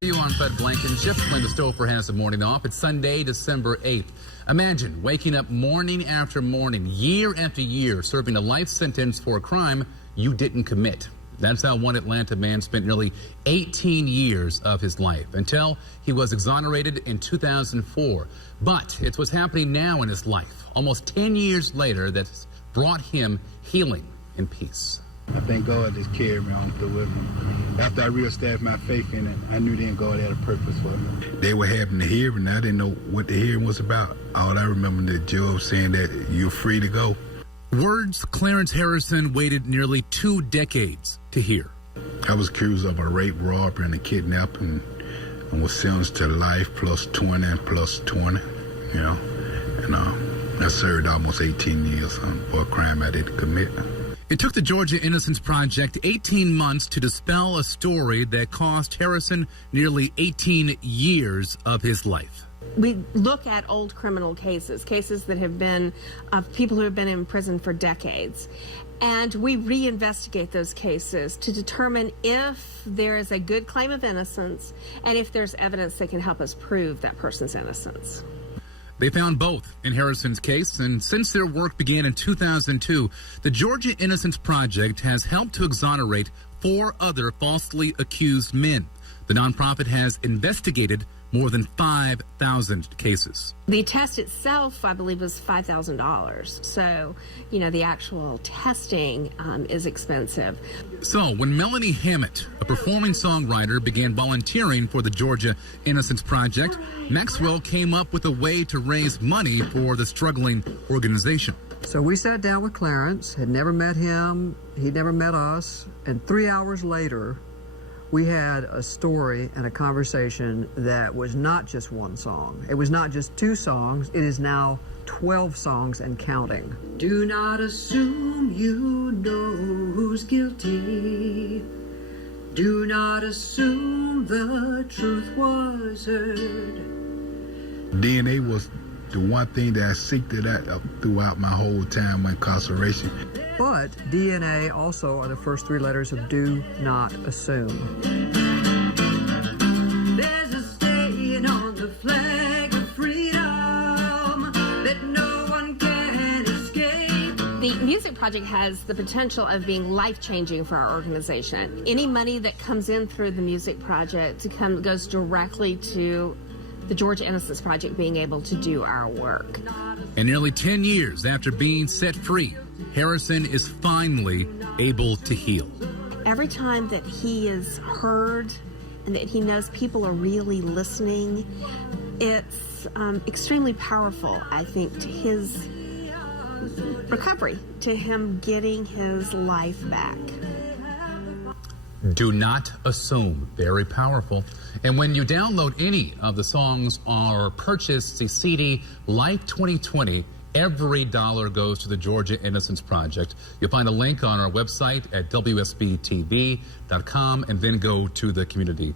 You on Fred Blankenship when the Stouffer has the morning off. It's Sunday, December 8th. Imagine waking up morning after morning, year after year, serving a life sentence for a crime you didn't commit. That's how one Atlanta man spent nearly 18 years of his life until he was exonerated in 2004. But it's what's happening now in his life, almost 10 years later, that's brought him healing and peace. I think God just carried me on through with me. After I reestablished my faith in it, I knew then God had a purpose for me. They were having the hearing. I didn't know what the hearing was about. All I remember the judge saying that you're free to go. Words Clarence Harrison waited nearly 2 decades to hear. I was accused of a rape, robbery, and a kidnapping, and was sentenced to life plus 20 and plus 20, And I served almost 18 years for a crime I didn't commit. It took the Georgia Innocence Project 18 months to dispel a story that cost Harrison nearly 18 years of his life. We look at old criminal cases that have been of people who have been in prison for decades, and we reinvestigate those cases to determine if there is a good claim of innocence and if there's evidence that can help us prove that person's innocence. They found both in Harrison's case, and since their work began in 2002, the Georgia Innocence Project has helped to exonerate 4 other falsely accused men. The nonprofit has investigated more than 5,000 cases. The test itself, I believe, was $5,000. So, the actual testing is expensive. So when Melanie Hammett, a performing songwriter, began volunteering for the Georgia Innocence Project, Maxwell came up with a way to raise money for the struggling organization. So we sat down with Clarence, had never met him, he'd never met us, and 3 hours later, we had a story and a conversation that was not just one song. It was not just 2 songs. It is now 12 songs and counting. Do not assume you know who's guilty. Do not assume the truth was heard. DNA was the one thing that I seeked out throughout my whole time of incarceration. But DNA also are the first 3 letters of do not assume. There's a stain on the flag of freedom that no one can escape. The Music Project has the potential of being life-changing for our organization. Any money that comes in through the Music Project goes directly to the Georgia Innocence Project being able to do our work. And nearly 10 years after being set free, Harrison is finally able to heal. Every time that he is heard and that he knows people are really listening, it's extremely powerful, I think, to his recovery, to him getting his life back. Do not assume. Very powerful. And when you download any of the songs or purchase the CD Life 2020, every dollar goes to the Georgia Innocence Project. You'll find a link on our website at WSBTV.com and then go to the community